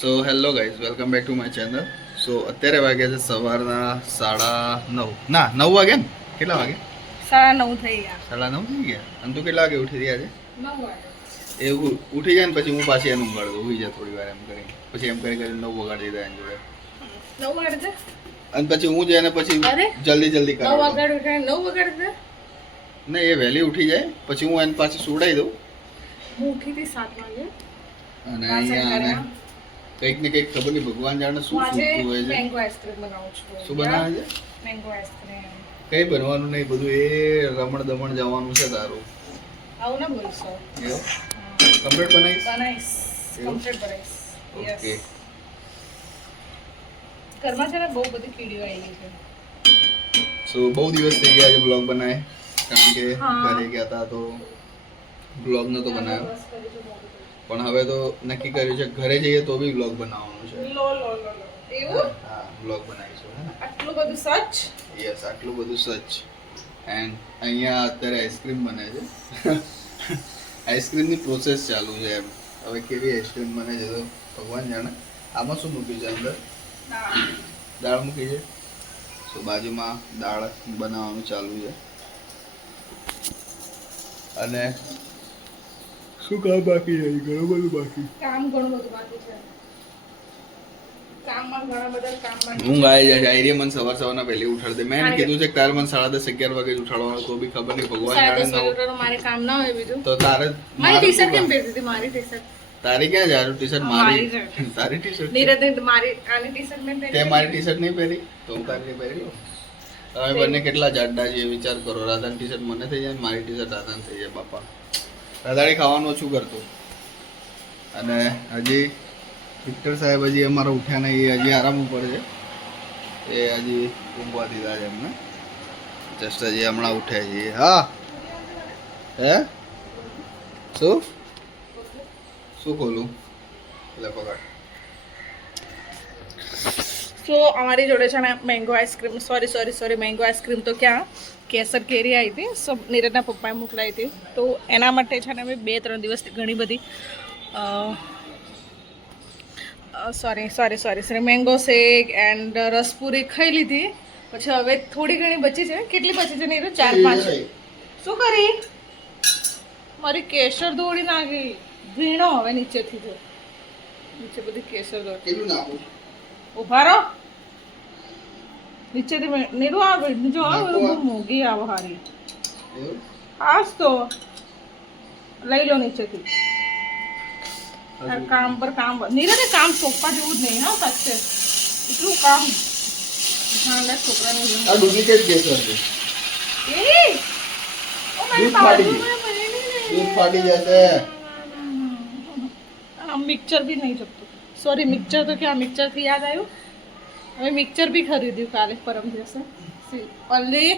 So hello guys, welcome back to my channel. So અત્યારે વાગ્યા છે સવારના 9:30. ના, 9 વાગ્યા ને? કેટલા વાગે? 9:30 થઈ ગયા. 9:30 થઈ ગયા. અને તું કેટલા વાગે ઉઠી રહ્યા છે? 9 વાગે. એવું ઉઠી જાય ને પછી હું પાછી એનું ઊંઘાડ દઉં, ઉઈ જાય થોડી વાર એમ કરીને. પછી એમ કરી 9 વગાડી દીધા એની જોડે. 9 વાગે. અને પછી હું જઈને પછી જલ્દી 9 વાગે ઉઠે. 9 વાગે ને એ વહેલી ઉઠી જાય પછી હું એને પાછી સુવડાવી દઉં. હું ઉઠી હતી 7 વાગે. અને અહીંયા કંઈક ને કંઈક ખબર નહીં, ભગવાન જાણે શું સૂચતું હોય છે. મેંગો આઈસ્ક્રીમ બનાવું છું. શું બનાવે છે? Mango ice cream. કઈ બનવાનું નહીં, બધું એ રમણ દમણ જવાનું છે તારું. આવું ના બોલશો. કમ્પ્લીટ બનાવીશ. કમ્પ્લીટ બનાવીશ. ઓકે. ઘરમાં છે ને બહુ બધી કીડીઓ આવી ગઈ છે. સો બહુ દિવસ થઈ ગયા છે બ્લોગ બનાવે, કારણ કે ઘરે ગયા હતા તો બ્લોગ નતો બનાવ્યો. પણ હવે તો નક્કી કર્યું છે ઘરે જઈએ તો બી બ્લોગ બનાવવાનું છે. એવું? હા, બ્લોગ બનાવીશું. આટલું બધું સચ? યસ, આટલું બધું સચ. એન્ડ અહીંયા અત્યારે આઈસ્ક્રીમ બને છે. આઈસ્ક્રીમની પ્રોસેસ ચાલુ છે એમ. હવે કેવી આઈસ્ક્રીમ બને છે તો ભગવાન જાણે. આમાં શું મૂક્યું છે અંદર? દાળ મૂકી છે. સો બાજુમાં દાળ બનાવવાનું ચાલુ છે. અને શું કામ બાકી છે? ઘણું બધું બાકી. કામ ઘણું બધું બાકી છે. કામમાં ઘણા બધા કામમાં ઊંઘ આવી જાય છે. આઈડિયા મને સવારના પહેલી ઉઠાડી દે. મેં એને કીધું છે કે તારે મને 10:30 11 વાગે જ ઉઠાડવાનું, તો બી ખબર નહીં ભગવાન જાણે. મારે કામ ના હોય બીજું તો તારે મારી ટી-શર્ટ કેમ પહેરી હતી? મારી ટી-શર્ટ તારી ક્યાં જાય? ટી-શર્ટ મારી. તારી ટી-શર્ટ નીરજ મારી આની ટી-શર્ટ મેં તે પહેરી. મારી ટી-શર્ટ નહીં પહેરી તો હું તારી નહીં પહેરી લઉં. તમે બંને કેટલા જાડા છે વિચાર કરો. રાધાની ટી-શર્ટ મને થઈ જાય, મારી ટી-શર્ટ રાધાને થઈ જાય. બાપા, રાધાડી ખાવાનું ઓછું કરતું. અને હજી વિક્ટર સાહેબ હજી અમારા ઉઠ્યા નહીં, એ હજી આરામ ઉપર છે. એ હજી ઊંઘવા દીધા છે એમને. જસ્ટ હજી હમણાં ઉઠ્યા છીએ. હા, હે શું શું ખોલું? એટલે પકડ. તો અમારી જોડે છે ને mango ice cream, sorry mango ice cream તો ક્યાં, કેસર કેરી આવી હતી. સો નીરજના પપ્પાએ મોકલાવી હતી. તો એના માટે છે ને અમે 2-3 દિવસથી ઘણી બધી sorry mango shake and raspuri ખાઈ લીધી. પછી હવે થોડી ઘણી બચી છે. કેટલી બચી છે નીરજ? 4-5. શું કરી? મારી કેસર દોડી નાખી. ભીણો હવે નીચેથી જો, નીચે બધી કેસર દોડી. કેટલું નાખું? ઉભા રહો. નીચેથી નીરુ આ જો બહુ મોંઘી આવો હારી. આજ તો લઈ લો નીચેથી. કામ પર કામ. નીરજ કામ સોંપવા જેવું જ નહીં. હા સાચે એટલું કામ. નાના છોકરાને આ ડુપ્લિકેટ કેસર છે. દૂધ ફાટી જશે. મિક્સર બી નહીં જપતું. સોરી, મિક્સર તો ક્યાં, મિક્સરથી યાદ આવ્યું, હવે મિક્સર બી ખરીદ્યું કાલે પરમ દિવસે ઓનલી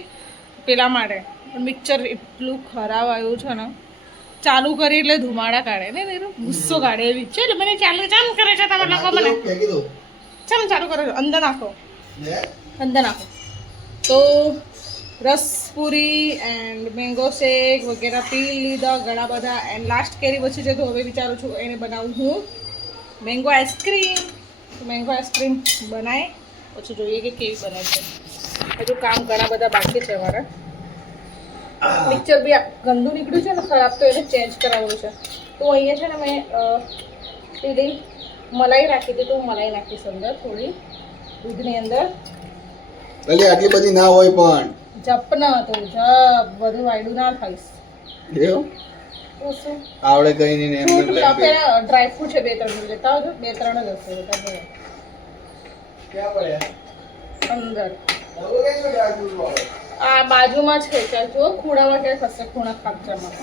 પેલા માટે. પણ મિક્સર એટલું ખરાબ આવ્યું છે ને, ચાલુ કરી એટલે ધુમાડા કાઢે ને એનો ગુસ્સો કાઢે એવી છે. એટલે મને ચાલુ ચમ કરે છે તમે લોકો? મને ચમ ચાલુ કરો છો? અંદર નાખો, અંદર નાખો. તો રસપુરી એન્ડ મેંગો શેક વગેરે પી લીધા ઘણા બધા. એન્ડ લાસ્ટ કેરી બચી છે તો હવે વિચારું છું એને બનાવું હું મેંગો આઈસ્ક્રીમ. તો મેંગો આઈસ્ક્રીમ બનાવી પછી જોઈએ કે કેવી બને છે. હજુ કામ ઘણા બધા બાકી છે અમારા. મિક્સર બી ગંદુ નીકળ્યું છે ને ખરાબ, તો એને ચેન્જ કરાવવું છે. તો અહીંયા છે ને મેં પેલી મલાઈ રાખી હતી, તો હું મલાઈ નાખીશ અંદર થોડી દૂધની અંદર. આટલી બધી ના હોય પણ જપ ન હતું, જપ બધું વાયડું ના થઈશ. એવું તો શું આવડે કઈ નહીં ને એમ પેલા ડ્રાયફ્રૂટ છે 2-3 લેતા આવજો. 2-3 જ હશે બધા. ક્યાં પડ્યા? અંદર આ બાજુમાં છે. ચાલ જો ખૂણામાં ક્યાં થશે, ખૂણા ખાપચામાં.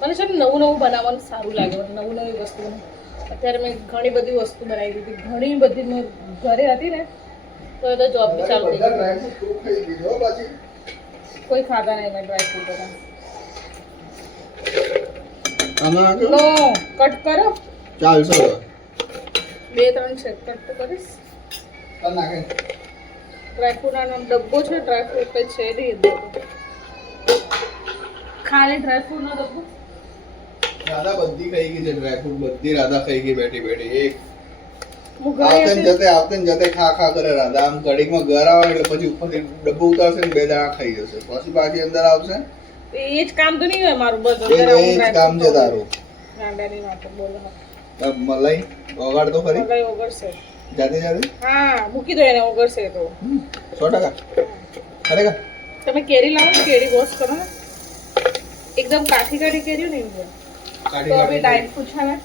મને છે ને નવું બનાવવાનું સારું લાગે. નવી વસ્તુ. અત્યારે મેં ઘણી બધી વસ્તુ બનાવી દીધી. ઘણી બધી મેં ઘરે હતી ને તો એ તો જોબ બી ચાલુ થઈ ગઈ. કોઈ ખાધા નહીં મેં ડ્રાયફ્રૂટ બધા. નો કટ કરો. ચાલશે. 2-3 છે કટ તો કરીશ. ડ્રાયફ્રૂટનો ડબ્બો છે. ડ્રાયફ્રૂટ કંઈ છે નહીં. ખાલી ડ્રાયફ્રૂટનો ડબ્બો રાધા બધી ખાઈ ગઈ છે ડ્રાયફ્રૂટ બધી રાધા ખાઈ ગઈ બેઠી બેઠી એક હું ઘરે આવતે ને જતે ખા ખા કરે રાધા આમ ઘડીકમાં ઘર આવે એટલે પછી ઉપરથી ડબ્બો ઉતારશે ને 2 દાણા ખાઈ જશે પછી પાછી અંદર આવશે એ જ કામ તો નહીં હોય મારું બસ એ જ કામ છે તારું ગાંડાની વાતો બોલો મલાઈ ઓગાડ તો ખરી મલાઈ ઓગળશે જાતે જાતે હા મૂકી દો એને ઓગળશે તો 100% ખરેખર તમે કેરી લાવો ને કેરી વોશ કરો ને એકદમ કાઠી કાઠી કેરી નહીં હોય તો અભી ડ્રાયફ્રૂટ છે ને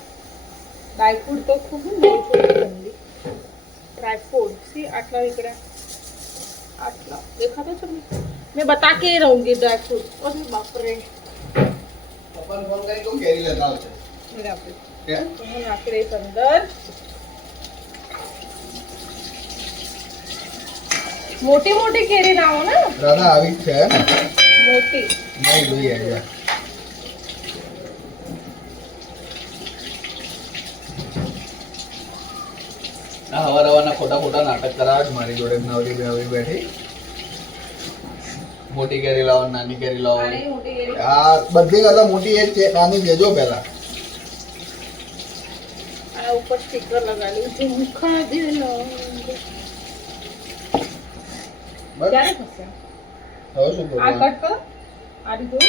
ડ્राईफ्रूट तो खूब नहीं छोटी ड्राईफ्रूट सी आटला इकडे आटला देखा तो चल मैं बता के रहूंगी ड्राईफ्रूट अरे बाप रे अपन फोन करी को केरी लेता हो છે मेरा पे क्या तो हम नाखी रही अंदर मोटी मोटी केरी ना हो ना राधा આવી છે मोटी નહીં લઈ આવ્યા ના હવા રવાના ખોટા ખોટા નાટક કરાવે છે મારી જોડે નવરી બેવરી બેઠી મોટી કેરી લાવો નાની કેરી લાવો આની મોટી કેરી આ બધી કરતા મોટી એ જ છે નાની લેજો પહેલા આ ઉપર સ્ટીકર લગાડ્યું છે મુખા દિલો બસ ક્યારે થશે હવે શું આ કરવું કટ કરો આ રીતું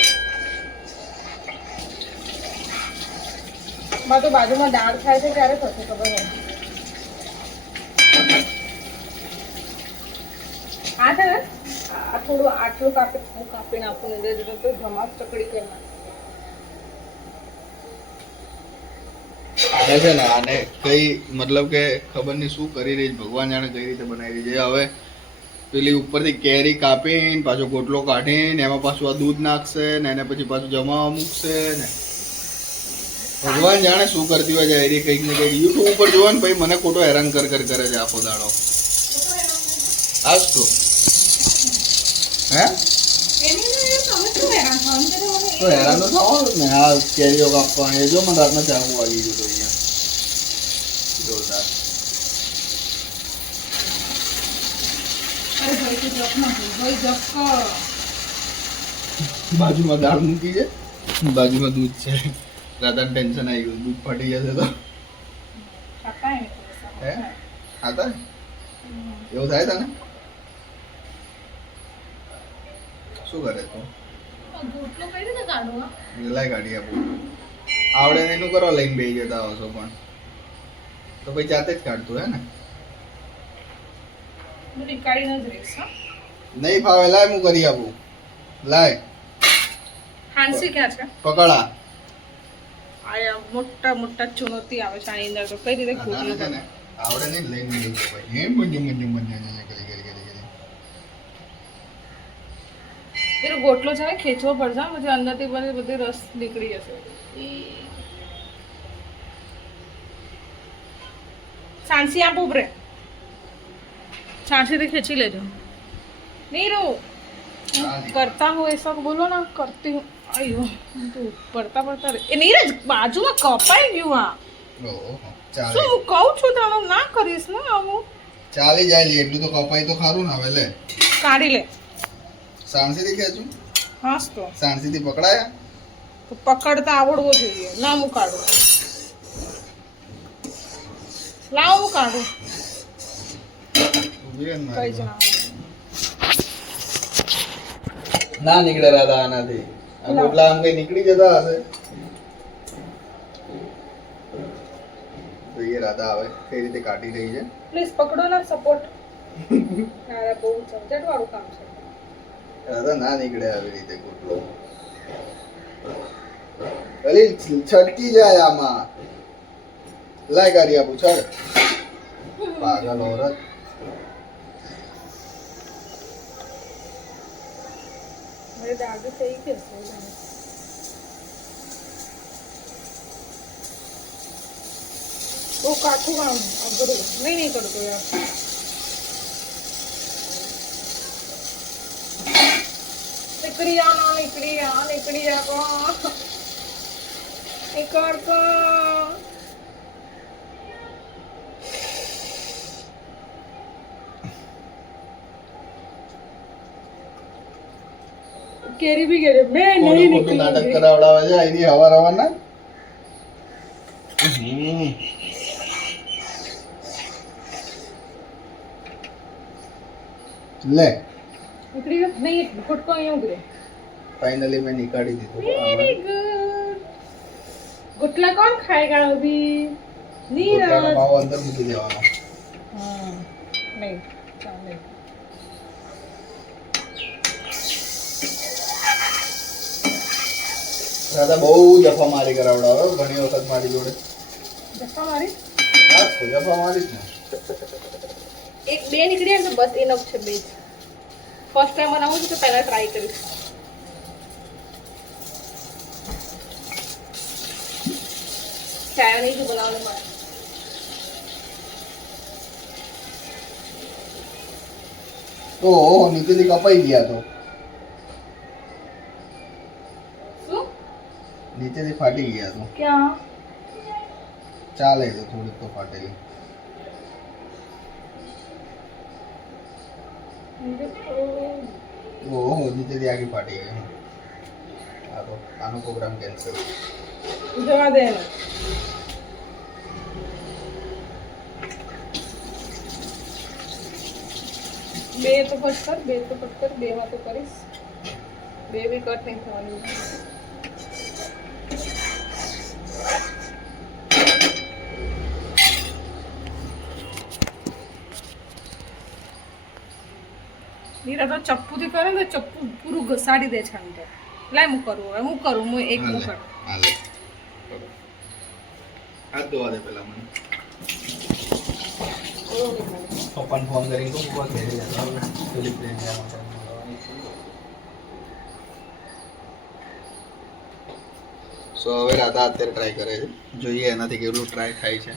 માં તો બાજુમાં દાળ થાય છે ક્યારે થશે ખબર નહીં આ છે ને આ થોડું આટલું કાપીને આપું ને તો ધમાક ચકડી કરી નાખે. આને છે ને આને કઈ મતલબ કે ખબર નહીં શું કરી રહી છે ભગવાન જાણે કઈ રીતે બનાવી રહી છે હવે પેલી ઉપરથી કેરી કાપીને પાછો ગોટલો કાઢીને એમાં પાછું આ દૂધ નાખશે ને એને પછી પાછું જમાવા મૂકશે ને ભગવાન જાણે શું કરતી હોય જાય એ કંઈક ને કંઈક યુટ્યુબ ઉપર જોવા ને ભાઈ મને ખોટો હેરાન કરે છે આખો દાડો આજ તો હે તો હેરાન તો થવાનું ને આ કેરીઓ કાપવા એ જો મને રાતના ચાકુ વાગી ગયું અહીંયા જોરદાર બાજુમાં દાળ મૂકી છે બાજુમાં દૂધ છે રાધાને ટેન્શન આવી ગયું દૂધ ફાટી જશે તો હે ખાતા એવું થાય તને શું કરે તું લાઈ કાઢી આપું આવડે ને એનું કરવા લઈને બેસી જતા હશો પણ તો પછી જાતે જ કાઢતું હે ને નહીં ફાવે લાય હું કરી આપું લાય હાંસી ક્યાં છે પકડા આ મોટા મોટા ચુનૌતી આવે છે આની અંદર તો કઈ રીતે આને છે ને આવડે નહીં લઈને બેસી જાય પછી એમ મંજુ કરી એનો ગોટલો છે ને ખેંચવો પડશે પછી અંદરથી બધી રસ નીકળી જશે છાંસી આપો બ્રે છાંસીથી ખેંચી લેજો નીરુ करता हूँ ऐसा बोलो ना करती हूँ अयो तू પડતા પડતા એ નીરજ બાજુમાં કપાઈ ગયું આ ઓહો ચાલે શું હું કહું છું તને ના કરીશ ને આવું ચાલી જાય લે એટલું તો કપાઈ તો ખારું ને હવે લે કાઢી લે સાણસીથી ખેંચું હાસ તો સાણસીથી પકડાયા તો પકડતા આવડવો જોઈએ ના હું કાઢું લાવ હું કાઢું ઊભી રહે ને કઈ મારી જ ના આવે. ના નીકળે રાધા આનાથી આ ગોટલા આમ કઈ નીકળી જતા હશે તો એ રાધા આવે કઈ રીતે કાઢી રહી છે પ્લીઝ પકડો ના સપોર્ટ મારા બહુ ઝંઝટ વાળું કામ છે રાધા ના નીકળે આવી રીતે ગોટલો અલી છટકી જાય આમાં લાય કાઢી આપું છડ પાગલ औरत मेरे दाग सही कैसे हो जाने वो काटू काम अब करो नहीं करते यार निकली जा को निकल को केरी भी गेरे मैं नहीं નાટક કરાવડાવે છે એની હવા રવાના લે ઉકળી ગયો નહીં ફોટકો અહીંયા ઉગરે ફાઇનલી મેં નીકાળી દીધું વેરી ગુડ ગુટલા કોણ ખાएगा अभी પોતાનો નીરજ માવો અંદર મૂકી દેવાનો હા નહીં ચાલે દાદા બહુ જફા મારી કરાવડાવે ઘણી વખત મારી જોડે જફા મારી હા જફા મારી જ ને એક બે નીકળી ને તો બસ એનફ છે બે ફર્સ્ટ ટાઈમ બનાવું છું તો પહેલા ટ્રાય કરીશ ચાય નહીં બનાવવાનું મારે ઓહો નીચેથી કપાઈ ગયા તો શું નીચેથી ફાટી ગયા તો ક્યાં ચાલે તો થોડીક તો ફાટેલી ઓહો નીચેથી આગળ ફાટી ગઈ આ તો આનો પ્રોગ્રામ કેન્સલ જવા દે એને બે તો કટ કર બે તો કટ કર બે માં તો કરીશ બે બી કટ નહીં થવાની નીરા તો ચપ્પુથી કરે ને તો ચપ્પુ પૂરું ઘસાડી દે છે અંદર લાય હું કરું હવે હું કરું હું એક હું કરું હાલે હાથ ધોવા દે પેલા મને પપ્પાને ફોન કરીને કહું પપ્પા ઘરે જતા પેલી પ્લેન સો હવે રાધા અત્યારે ટ્રાય કરે છે જોઈએ એનાથી કેટલું ટ્રાય થાય છે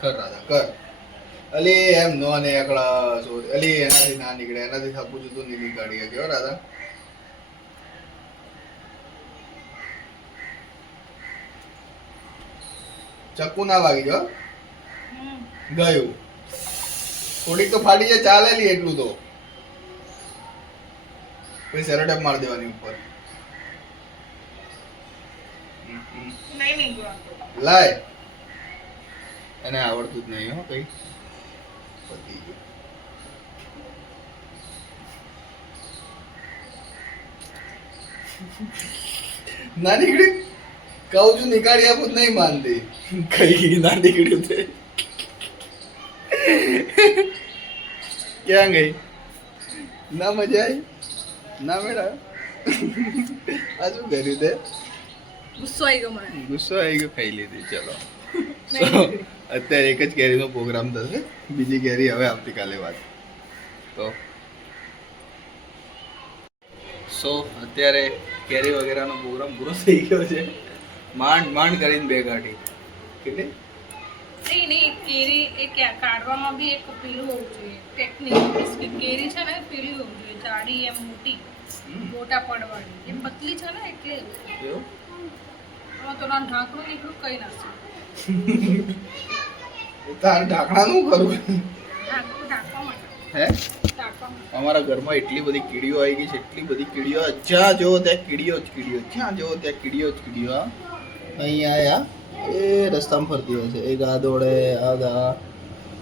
કર રાધા કર અલી એમ નો ને એકલા અલી એનાથી ના નીકળે એનાથી થપું જુતું નહીં નીકાળી શકે હો રાધા ચક્કુ ના વાગી જો ગયું થોડીક તો ફાટી જાય ચાલેલી એટલું તો પછી સેરોટેપ મારી દેવાની ઉપર લાય એને આવડતું જ નહીં હો કઈ પતી ગયું ના નીકળી કહું છું નીકાળી આપું નહીં માનતી કઈ ના નીકળ્યું તે ક્યાં ગઈ ના મજા આવી ના મેળા આ શું કર્યું તે ગુસ્સો આવી ગયો મને ગુસ્સો આવી ગયો ખાઈ લીધી ચલો So, અત્યારે એક જ કેરીનો પ્રોગ્રામ થશે બીજી કેરી હવે આવતીકાલે વાત તો અત્યારે કેરી વગેરેનો પ્રોગ્રામ પૂરો થઈ ગયો છે માંડ કરીને બે ગાડી કેટલી નહીં કેરી એ કાઢવામાં બી એક પેલું હોવું જોઈએ ટેકનિક કેરી છે ને પેલી હોવું જોઈએ જાડી એમ મોટી મોટા પડવાળી એ પતલી છે ને એટલે એવું તો ના ઢાંકણું નીકળું કઈ નાખશું તાર ઢાંકણાનું કરું ઢાંકવા માટે હે ઢાંકવા માટે અમારા ઘરમાં એટલી બધી કીડીઓ આવી ગઈ છે એટલી બધી કીડીઓ જ્યાં જોવો ત્યાં કીડીઓ જ કીડીઓ જ્યાં જોવો ત્યાં કીડીઓ જ કીડીઓ અહીં આયા એ રસ્તામાં ફરતી હોય છે એક આ દોડે આ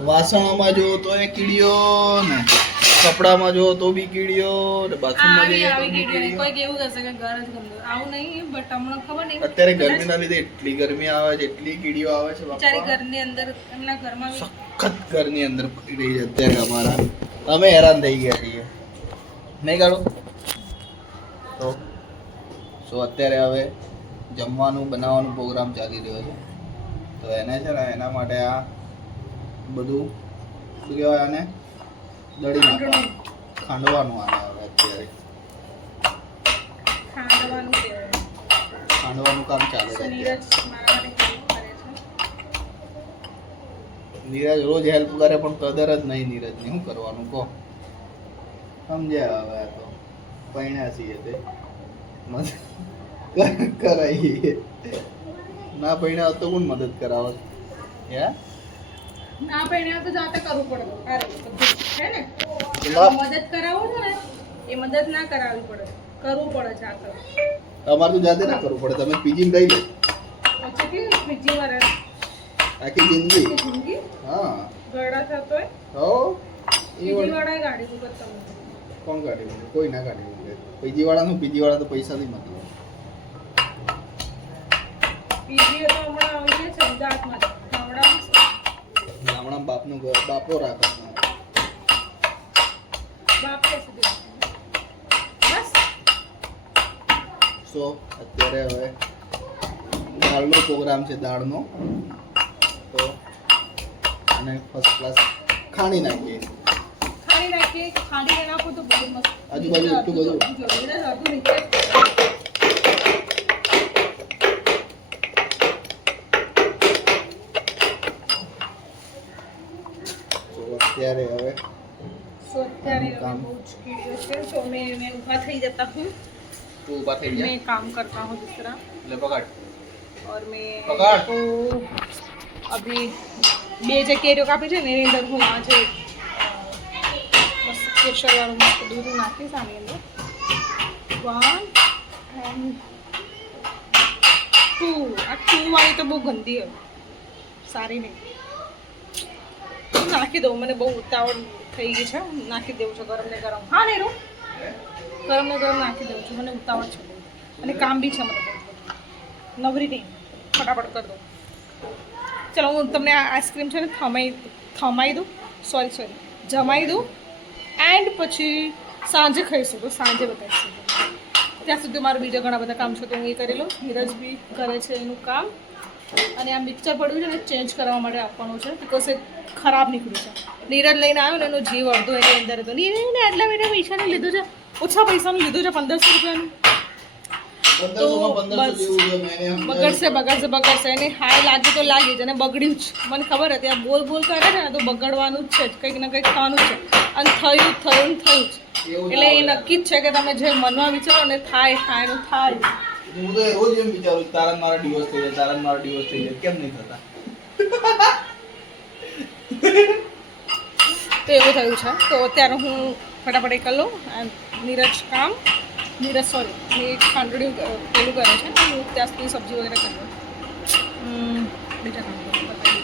વાસણોમાં જોવો તો એ કીડીઓ ને કપડામાં જોવો તો બી કીડીઓ ને બાથરૂમમાં જઈએ તો બી કીડીઓ કોઈ કેવું કહેશે કે ઘર જ ગંદુ આવું નહીં બટ હમણાં ખબર નહીં અત્યારે ગરમીના લીધે એટલી ગરમી આવે છે એટલી કીડીઓ આવે છે બિચારી બાપા ઘરની અંદર એમના ઘરમાં બી સખત ઘરની અંદર પડી રહી છે અત્યારે અમારા અમે હેરાન થઈ ગયા છીએ નહીં કાઢો તો અત્યારે હવે જમવાનું બનાવવાનો પ્રોગ્રામ ચાલી રહ્યો છે તો એને છે ને એના માટે આ બધું શું કહેવાય આને દળી નાખવાનું ખાંડવાનું આને હવે અત્યારે ખાંડવાનું કહેવાય ખાંડવાનું કામ ચાલે છે નીરજ અત્યારે. મારા માટે કેવું કરે છે નીરજ રોજ હેલ્પ કરે પણ કદર જ નહીં નીરજની શું કરવાનું કહો સમજ્યા હવે આ તો પૈણ્યા છીએ તે કરાઈએ ના પૈણ્યા હોત તો કોણ મદદ કરાવત હે ના પહેણ્યા તો જાતે કરવું પડે અરે બધું હે ને પેલા- મદદ કરાવો છો ને એ મદદ ના કરાવવી પડે કરવું પડે જાતે તમારે તો જાતે ના કરવું પડે તમે પીજી રહી લો પછી નાખી બીજી વાર આખી જિંદગી જિંદગી હા ગળા થતો હો બીજી વાળા ગાડી તું કરતા કોણ કાઢી મૂકે કોઈ ના કાઢી મૂકે પીજી વાળા તો પૈસાથી મતલબ બીજી તો હમણાં આવી છે અમદાવાદમાં ગામડામાં બાપનું ઘર બાપો રાખે બાપ કે સુધી બસ સો અત્યારે હવે દાળનો પ્રોગ્રામ છે દાળનો તો અને ફર્સ્ટ ક્લાસ ખાણી નાખીએ ખાણી નાખીએ ખાણી નાખો તો બહુ મસ્ત આજુબાજુ એટલું બધું અત્યારે હવે અત્યારે કામ બહુ જ કીડો છે તો मैं ऊपर થઈ જતા हूँ તું ઊભા થઈ જા मैं काम करता हूँ जिस तरह લે પકડ और मैं पकड़। तो अभी બે જે કેરીઓ કાપી છે ને એની અંદર હું આજે મસ્ત કેસરવાળું મસ્ત દૂધ નાખીશ આની અંદર 1 and 2 આ 2 વાળી તો બહુ ગંદી હવે સારી નહીં નાખી દઉં મને બહુ ઉતાવળ થઈ ગઈ છે નાખી દેવું છે ગરમ ને ગરમ હા નહીં ગરમ ને ગરમ નાખી દઉં છું મને ઉતાવળ છે બહુ અને કામ બી છે મને બહુ નવરી નહીં ફટાફટ કરી દઉં ચલો હું તમને આ આઈસ્ક્રીમ છે ને થમાઈ દઉં સોરી જમાઈ દઉં એન્ડ પછી સાંજે ખાઈશું તો સાંજે બતાવીશું ત્યાં સુધી મારું બીજા ઘણા બધા કામ છે તો હું એ કરી લઉં ધીરજ બી કરે છે એનું કામ અને આ મિક્સર પડ્યું છે ને ચેન્જ કરવા માટે આપવાનું છે બિકોઝ એ ખરાબ નીકળ્યું છે નીરજ લઈને આવ્યો ને એનો જીવ અડધો એની અંદર હતો નીરજને આટલા બધા પૈસાનું લીધું છે ઓછા પૈસાનું લીધું છે 1500 રૂપિયાનું તો બગડશે એને હાય લાગે તો લાગે જ અને બગડ્યું જ મને ખબર હતી આ બોલ કરે છે ને તો બગડવાનું જ છે કંઈક ને કંઈક થવાનું છે અને થયું જ એટલે એ નક્કી જ છે કે તમે જે મનમાં વિચારો ને થાય હું તો રોજ એમ વિચારું તારા મારા ડિવોર્સ થઈ જાય કેમ નહીં થતા તો એવું થયું છે તો અત્યારે હું ફટાફટ એ કરી લઉં નીરજ સોરી ખાંડડી પેલું કરે છે હું ત્યાં સુધી સબ્જી વગેરે કરી લઉં બીજા કામ બતાવી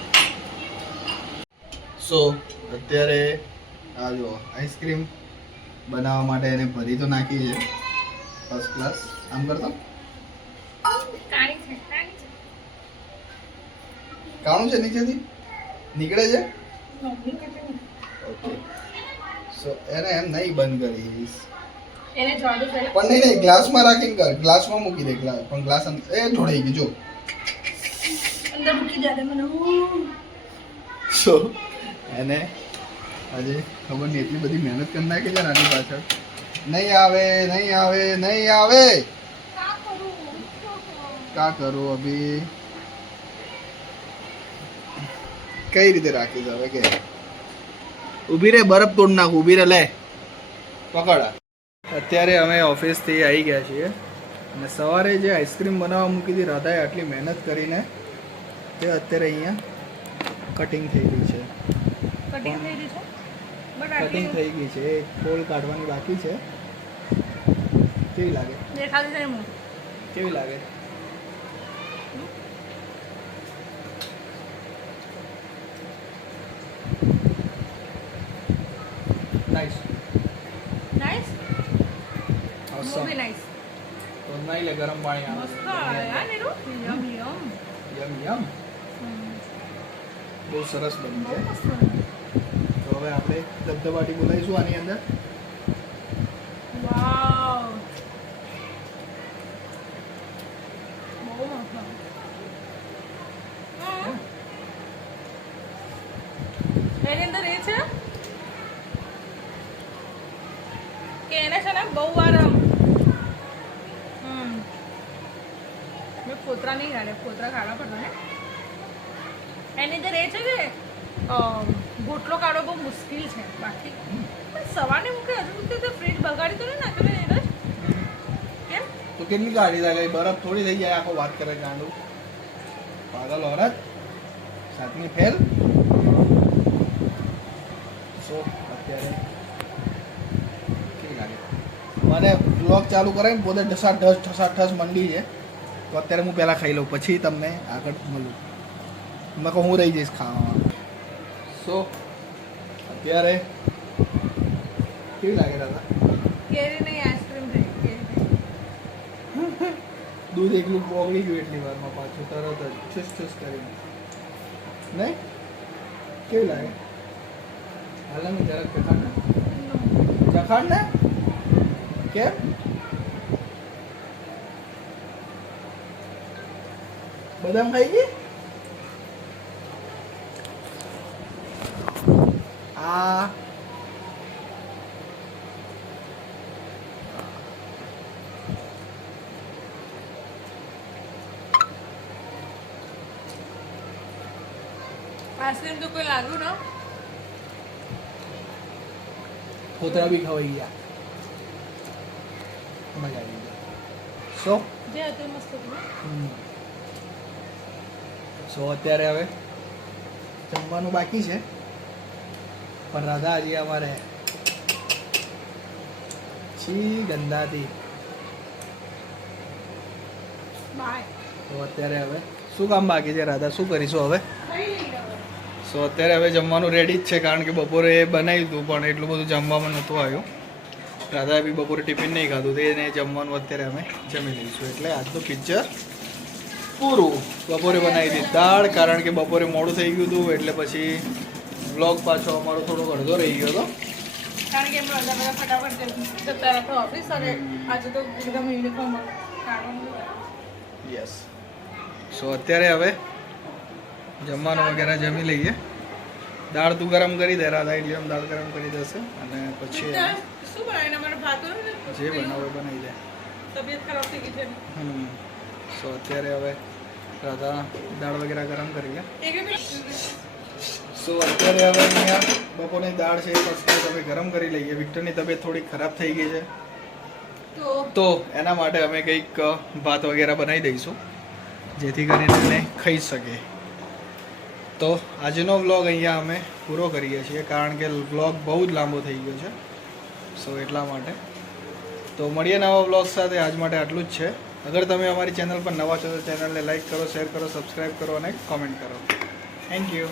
સો અત્યારે આ જો આઈસ્ક્રીમ બનાવવા માટે એને ભરી તો નાખી છે ફર્સ્ટ ક્લાસ આમ કરતો કાણું છે નીચેથી નીકળે છે ઓકે સો એને એમ નહીં બંધ કરીશ એને જોડું છે પણ નહીં ગ્લાસમાં રાખીને કર ગ્લાસમાં મૂકી દે પણ ગ્લાસ એ ઢોળાઈ ગઈ જો અંદર મૂકી દે મને સો એને આજે ખબર નહીં એટલી બધી મહેનત કરી નાખી છે ને આની પાછળ નહીં આવે કા કરું અભી કઈ રીતે રાખી હવે કે ઊભી રે બરફ તોડ નાખ ઊભી રે લે પકડ અત્યારે અમે ઓફિસથી આવી ગયા છીએ અને સવારે જે આઈસ્ક્રીમ બનાવવા મૂકી હતી રાધાએ આટલી મહેનત કરીને તે અત્યારે અહીંયા કટિંગ થઈ ગઈ છે કટિંગ થઈ ગઈ છે એક ફોલ કાઢવાની બાકી છે કેવી લાગે કેવી લાગે નાઈસ Awesome. તો નહીં લે ગરમ પાણી આવે યમ યમ બહુ સરસ બની છે તો હવે આપણે ધબધબાટી બોલાવીશું આની અંદર વાવ બહુ મસ્ત એની અંદર એ છે કે એને છે ને બહુ વાર મેં ફોતરા નહીં ખાડે ફોતરા ખાડા પડતા ને એની અંદર એ છે કે ગોટલો કાઢવો બહુ મુશ્કેલ છે બાકી પણ સવારે મૂકે હજુ સુધી તો ફ્રીજ બગાડી તો નહીં નાખેલું એને જ કેમ તો કેટલી ગાડી લાગે બરફ થોડી થઈ જાય આખો વાત કરે ગાંડું પાગલ औरत સાતમી ફેલ સો અત્યારે કેવી લાગે મને બ્લોગ ચાલુ કરે ને પોતે ઠસાઠસ મંડી છે તો અત્યારે હું પહેલાં ખાઈ લઉં પછી તમને આગળ મળું. મેં કહું હું રહી જઈશ ખાવામાં. સો અત્યારે કેવી લાગે દાદા? કેરી નહીં, આઈસ્ક્રીમ થઈ કેરી. દૂધ એકલું ઓગળી ગયું એટલી વારમાં પાછું તરત જ છુસ કરીને. નહીં કેવી લાગે? હાલ ને જરાક ચખાડ ને કેમ? બદામ ખાઈ ગઈ? આ આઈસ્ક્રીમ તો કોઈ લાગ્યું ને? પોતરા બી ખવાઈ ગયા. મજા આવી ગઈ. સો જે હતું મસ્ત હતું. સો અત્યારે હવે જમવાનું બાકી છે પણ રાધા હજી અમારે છી ગંદાથી. બાય. તો અત્યારે હવે શું કામ બાકી છે રાધા? શું કરીશું હવે? ખાઈ લઈએ હવે. સો અત્યારે હવે જમવાનું રેડી જ છે કારણ કે બપોરે એ બનાવ્યું હતું પણ એટલું બધું જમવામાં નહોતું આવ્યું. રાધાએ બી બપોરે ટિફિન નહીં ખાધું તો એને જમવાનું અત્યારે અમે જમી લઈશું. એટલે આજનું પિક્ચર પૂરું. બપોરે બનાવી દીધી દાળ કારણ કે બપોરે મોડું થઈ ગયું હતું એટલે પછી વ્લોગ પાછો અમારો થોડોક અડધો રહી ગયો હતો. કારણ કે એમણે બધા ફટાફટ જતા હતા ઓફિસ અને આજે તો એકદમ યુનિફોર્મ યસ. સો અત્યારે હવે જમવાનું વગેરે જમી લઈએ. દાળ તું ગરમ કરી દે રાધા, એટલે દાળ ગરમ કરી દેશે અને પછી શું બનાવીને અમારે ભાત જે બનાવે બનાવી દે. તબિયત ખરાબ થઈ ગઈ છે. સો અત્યારે હવે રાધા દાળ વગેરે ગરમ કરી લે. સો અત્યારે હવે અહીંયા બપોરની દાળ છે એ ફર્સ્ટ અમે ગરમ કરી લઈએ. વિક્ટરની તબિયત થોડી ખરાબ થઈ ગઈ છે તો એના માટે અમે કંઈક ભાત વગેરે બનાવી દઈશું જેથી કરીને એને ખાઈ શકે. તો આજનો વ્લોગ અહીંયા અમે પૂરો કરીએ છીએ કારણ કે વ્લોગ બહુ જ લાંબો થઈ ગયો છે. સો એટલા માટે તો મળીએ નવા વ્લોગ સાથે. આજ માટે આટલું જ છે. અગર તમે અમારી ચેનલ પર નવા છો તો ચેનલને લાઈક કરો, શેર કરો, સબસ્ક્રાઈબ કરો અને કોમેન્ટ કરો. Thank you.